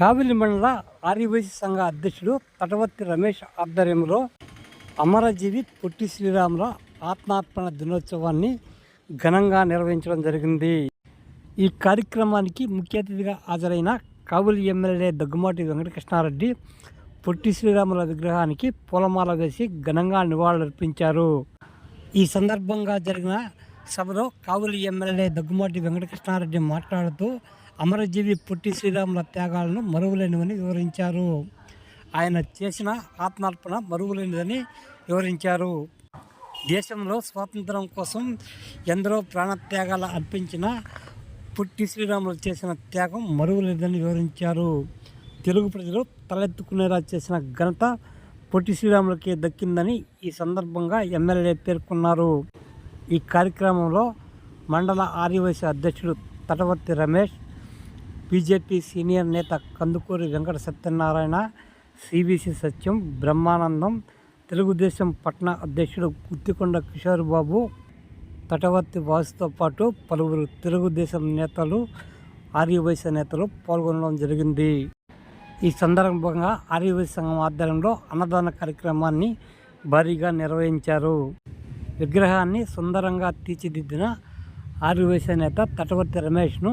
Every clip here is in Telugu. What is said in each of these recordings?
కావిలి మండల ఆర్యవైశ్య సంఘ అధ్యక్షుడు తటవర్తి రమేష్ ఆధ్వర్యంలో అమరజీవి పొట్టి శ్రీరాముల ఆత్మార్పణ దినోత్సవాన్ని ఘనంగా నిర్వహించడం జరిగింది. ఈ కార్యక్రమానికి ముఖ్య అతిథిగా హాజరైన కావులి ఎమ్మెల్యే దగ్గుమాటి వెంకటకృష్ణారెడ్డి పొట్టి శ్రీరాముల విగ్రహానికి పూలమాల వేసి ఘనంగా నివాళులర్పించారు. ఈ సందర్భంగా జరిగిన సభలో కావులి ఎమ్మెల్యే దగ్గుమాటి వెంకటకృష్ణారెడ్డి మాట్లాడుతూ అమరజీవి పొట్టి శ్రీరాముల త్యాగాలను మరువలేనివని వివరించారు. ఆయన చేసిన ఆత్మార్పణ మరువలేనిదని వివరించారు. దేశంలో స్వాతంత్రం కోసం ఎందరో ప్రాణత్యాగాలు అర్పించిన పుట్టి శ్రీరాములు చేసిన త్యాగం మరువలేదని వివరించారు. తెలుగు ప్రజలు తలెత్తుకునేలా చేసిన ఘనత పొట్టి శ్రీరాములకి దక్కిందని ఈ సందర్భంగా ఎమ్మెల్యే పేర్కొన్నారు. ఈ కార్యక్రమంలో మండల ఆర్యవైశ్య అధ్యక్షుడు తటవర్తి రమేష్ బీజేపీ సీనియర్ నేత కందుకూరి వెంకట సత్యనారాయణ సిబిసి సత్యం బ్రహ్మానందం తెలుగుదేశం పట్న అధ్యక్షుడు గుత్తికొండ కిషోర్ బాబు తటవర్తి వాసుతో పాటు పలువురు తెలుగుదేశం నేతలు ఆర్యవైశ్య నేతలు పాల్గొనడం జరిగింది. ఈ సందర్భంగా ఆర్యవైశ్య సంఘం ఆధ్వర్యంలో అన్నదాన కార్యక్రమాన్ని భారీగా నిర్వహించారు. విగ్రహాన్ని సుందరంగా తీర్చిదిద్దిన ఆర్యవైశ్య నేత తటవర్తి రమేష్ను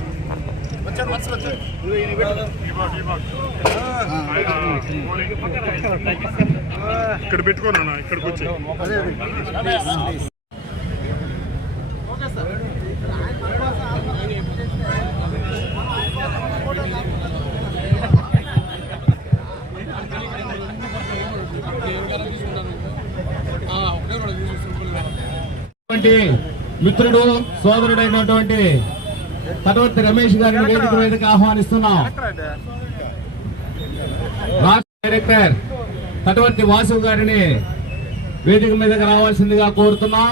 ఇక్కడ పెట్టుకోనా ఇక్కడికి వచ్చి. మిత్రుడు సోదరుడైనటువంటి తటవర్తి రమేష్ గారిని వేదిక వేదిక ఆహ్వానిస్తున్నాం. రాష్ట్ర డైరెక్టర్ తటవర్తి వాసు గారిని వేదిక మీదకి రావాల్సిందిగా కోరుతున్నాం.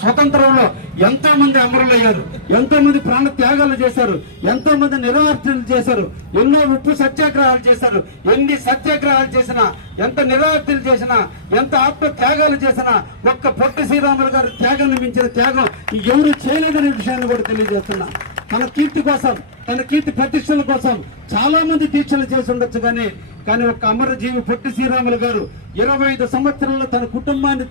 స్వతంత్రంలో ఎంతో మంది అమరులయ్యారు ఎంతో మంది ప్రాణ త్యాగాలు చేశారు ఎంతో మంది నిరావర్తనలు చేశారు ఎన్నో ఉప్పు సత్యాగ్రహాలు చేశారు ఎన్ని సత్యాగ్రహాలు చేసినా ఎంత నిరావర్తనలు చేసినా ఎంత ఆత్మ త్యాగాలు చేసినా ఒక్క పొట్టి శ్రీరాములు గారి త్యాగాన్ని మించిన త్యాగం ఎవరు చేయలేదనే విషయాన్ని కూడా తెలియజేస్తున్నా. తన కీర్తి కోసం తన కీర్తి ప్రతిష్టల కోసం చాలా మంది దీక్షలు చేసి ఉండొచ్చు కానీ కానీ ఒక అమరజీవి పొట్టి శ్రీరాములు గారు ఇరవై ఐదు సంవత్సరాల్లో తన కుటుంబాన్ని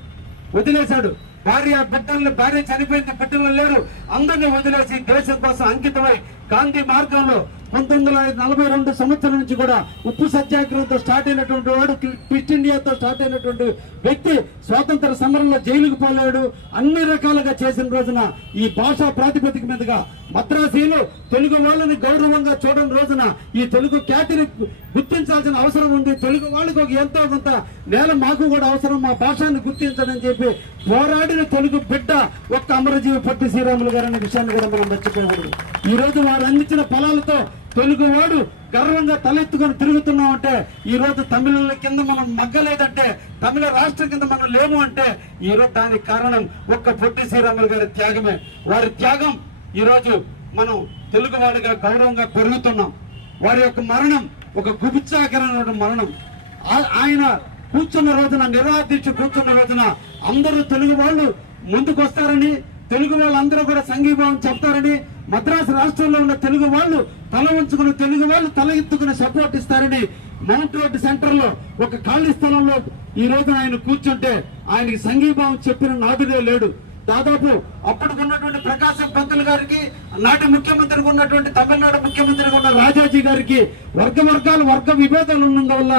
వదిలేశాడు. భార్య బిడ్డలు భార్య చనిపోయింది బిడ్డలు లేరు. అందరినీ వదిలేసి దేశం కోసం అంకితమై గాంధీ మార్గంలో పంతొమ్మిది వందల నలభై రెండు సంవత్సరం నుంచి కూడా ఉప్పు సత్యాగ్రహంతో స్టార్ట్ అయినటువంటి వాడు క్విట్ ఇండియాతో స్టార్ట్ అయినటువంటి వ్యక్తి స్వాతంత్ర సమరంలో జైలుకు పోలేడు అన్ని రకాలుగా చేసిన రోజున ఈ భాషా ప్రాతిపదిక మీదుగా మద్రాసీలు తెలుగు వాళ్ళని గౌరవంగా చూడని రోజున ఈ తెలుగు ఖ్యాతిని గుర్తించాల్సిన అవసరం ఉంది. తెలుగు వాళ్ళకి ఒక ఎంతో కొంత నేల మాకు కూడా అవసరం. మా భాషాన్ని గుర్తించడని చెప్పి పోరాడిన తెలుగు బిడ్డ ఒక్క అమరజీవి పట్టి శ్రీరాములు గారు అనే విషయాన్ని కూడా మనం మర్చిపోకూడదు. ఈ రోజు వారు అందించిన ఫలాలతో తెలుగువాడు గర్వంగా తలెత్తుకొని తిరుగుతున్నాం అంటే ఈ రోజు తమిళ కింద మనం మగ్గలేదంటే తమిళ రాష్ట్రం కింద మనం లేము అంటే ఈ రోజు దానికి కారణం ఒక్క పొట్టి శ్రీరాములు గారి త్యాగమే. వారి త్యాగం ఈ రోజు మనం తెలుగు గౌరవంగా పెరుగుతున్నాం. వారి యొక్క మరణం ఒక గుబిచ్చాకరమైన మరణం. ఆ- ఆయన కూర్చున్న రోజున నిరాదీక్ష కూర్చున్న రోజున అందరూ తెలుగు వాళ్ళు ముందుకు వస్తారని తెలుగు వాళ్ళందరూ కూడా సంఘీభావం చెప్తారని మద్రాసు రాష్ట్రంలో ఉన్న తెలుగు వాళ్ళు తల ఉంచుకుని తెలుగు వాళ్ళు తల ఎత్తుకుని సపోర్ట్ ఇస్తారని మౌంట్ రోడ్ సెంటర్లో ఒక ఖాళీ స్థలంలో ఈ రోజు ఆయన కూర్చుంటే ఆయనకి సంఘీభావం చెప్పిన నాదుడే లేడు. దాదాపు అప్పుడు ఉన్నటువంటి ప్రకాశం పంతులు గారికి నాటి ముఖ్యమంత్రిగా ఉన్నటువంటి తమిళనాడు ముఖ్యమంత్రిగా ఉన్న రాజాజీ గారికి వర్గ వర్గాలు వర్గ విభేదాలు ఉన్నందు వల్ల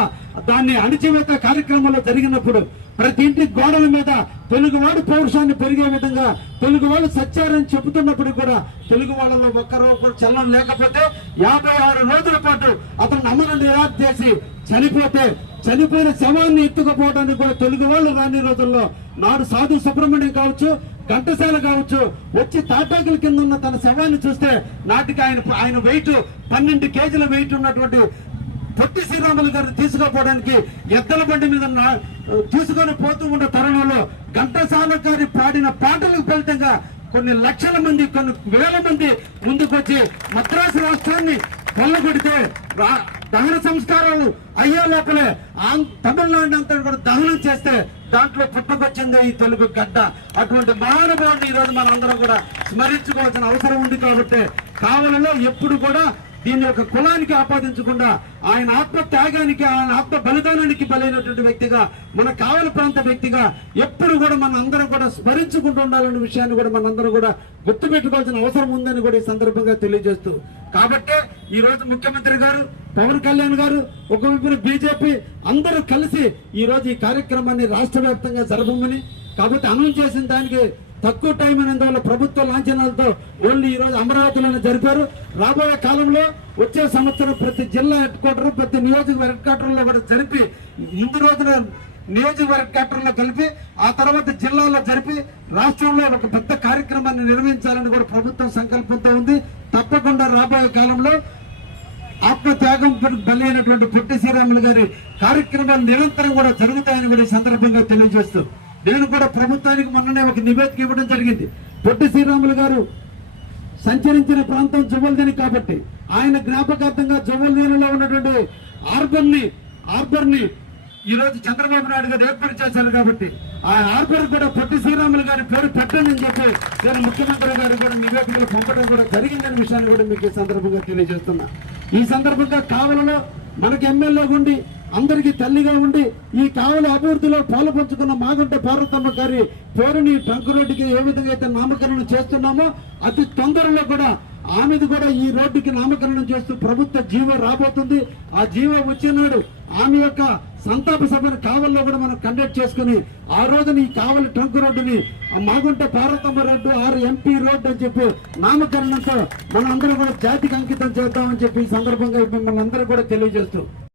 దాన్ని అణిచివేత కార్యక్రమంలో జరిగినప్పుడు ప్రతి ఇంటి గోడల మీద తెలుగువాడు పౌరుషాన్ని పెరిగే విధంగా తెలుగు వాళ్ళు సత్యారని చెబుతున్నప్పుడు కూడా తెలుగు వాళ్ళలో ఒక్కరో ఒకరు చల్లం లేకపోతే యాభై ఆరు రోజుల పాటు అతను అమలు నిరాశ చేసి చనిపోతే చనిపోయిన శవాన్ని ఎత్తుకుపోవడానికి కూడా తెలుగు వాళ్ళు రాని రోజుల్లో నాడు సాధు సుబ్రహ్మణ్యం కావచ్చు ఘంటసాల కావచ్చు వచ్చి తాటాకుల కింద ఉన్న తన శవాన్ని చూస్తే నాటికి ఆయన ఆయన వెయిట్ పన్నెండు కేజీల వెయిట్ ఉన్నటువంటి పొట్టి శ్రీరాములు గారిని తీసుకుపోవడానికి ఎద్దల బండి మీద తీసుకొని పోతూ ఉన్న తరుణంలో ఘంటసాల గారి పాడిన పాటలకు ఫలితంగా కొన్ని లక్షల మంది కొన్ని వేల మంది ముందుకొచ్చి మద్రాసు రాష్ట్రాన్ని కొల్లగొడితే రా- దహన సంస్కారాలు అయ్యే లోపలే. తమిళనాడు అంతా కూడా దహనం చేస్తే దాంట్లో పుట్టుకొచ్చిందే ఈ తెలుగు గడ్డ. అటువంటి మహానుభావుడిని ఈ రోజు కూడా స్మరించుకోవాల్సిన అవసరం ఉంది కాబట్టి కావలలో ఎప్పుడు కూడా దీని యొక్క కులానికి ఆపాదించకుండా ఆయన ఆత్మ త్యాగానికి ఆయన ఆత్మ బలిదానానికి బలైనటువంటి వ్యక్తిగా మన కావలి ప్రాంత వ్యక్తిగా ఎప్పుడు కూడా మన అందరం కూడా స్మరించుకుంటూ ఉండాలనే విషయాన్ని కూడా మనందరం కూడా గుర్తుపెట్టుకోవాల్సిన అవసరం ఉందని కూడా ఈ సందర్భంగా తెలియజేస్తూ. కాబట్టి ఈ రోజు ముఖ్యమంత్రి గారు పవన్ కళ్యాణ్ గారు ఒకవైపున బీజేపీ అందరూ కలిసి ఈ రోజు ఈ కార్యక్రమాన్ని రాష్ట్ర వ్యాప్తంగా జరపమని కాబట్టి అనౌన్స్ చేసిన దానికి తక్కువ టైం అయినందువల్ల ప్రభుత్వ లాంఛనాలతో ఓన్లీ ఈ రోజు అమరావతిలోనే జరిపారు. రాబోయే కాలంలో వచ్చే సంవత్సరం ప్రతి జిల్లా హెడ్ క్వార్టర్ ప్రతి నియోజకవర్గ హెడ్ క్వార్టర్లో కూడా జరిపి ముందు రోజున నియోజకవర్గ క్యాటర్లో కలిపి ఆ తర్వాత జిల్లాలో జరిపి రాష్ట్రంలో ఒక పెద్ద కార్యక్రమాన్ని నిర్వహించాలని కూడా ప్రభుత్వం సంకల్పంతో ఉంది తప్పకుండా రాబోయే కాలంలో ఆత్మ బలైనటువంటి పొట్టి శ్రీరాములు గారి కార్యక్రమాలు నిరంతరం కూడా జరుగుతాయని కూడా సందర్భంగా తెలియజేస్తూ నేను కూడా ప్రభుత్వానికి మొన్ననే ఒక నివేదిక ఇవ్వడం జరిగింది. పొట్టి శ్రీరాములు గారు సంచరించిన ప్రాంతం జువల్దేని కాబట్టి ఆయన జ్ఞాపకార్థంగా జువల్దేనిలో ఉన్నటువంటి ఆర్బర్ని ఆర్బర్ని ఈ రోజు చంద్రబాబు నాయుడు గారు ఏర్పాటు చేశారు కాబట్టి ఆ ఆర్బర్ కూడా పొట్టి శ్రీరాములు గారి పేరు పెట్టండి అని చెప్పి నేను ముఖ్యమంత్రి గారు కూడా నివేదికలు పంపడం కూడా జరిగిందనే విషయాన్ని కూడా మీకు సందర్భంగా తెలియజేస్తున్నా. ఈ సందర్భంగా కావలలో మనకి ఎమ్మెల్యే ఉండి అందరికీ తల్లిగా ఉండి ఈ కావల అభివృద్ధిలో పాలు పంచుకున్న మాగుంట పార్వతమ్మ గారి పేరుని ట్రంక్ రోడ్డుకి ఏ విధంగా అయితే నామకరణం చేస్తున్నామో అతి తొందరలో కూడా ఆమెది కూడా ఈ రోడ్డుకి నామకరణం చేస్తూ ప్రభుత్వ జీవో రాబోతుంది. ఆ జీవో వచ్చినాడు ఆమె యొక్క సంతాప సభను కావల్లో కూడా మనం కండక్ట్ చేసుకుని ఆ రోజున ఈ కావలి ట్రంక్ రోడ్డుని మాగుంట పార్వతమ్మ రోడ్డు ఆరు ఎంపీ రోడ్డు అని చెప్పి నామకరణంతో మనందరం అందరం కూడా జాతికి అంకితం చేద్దామని చెప్పి ఈ సందర్భంగా మిమ్మల్ని అందరూ కూడా తెలియజేస్తూ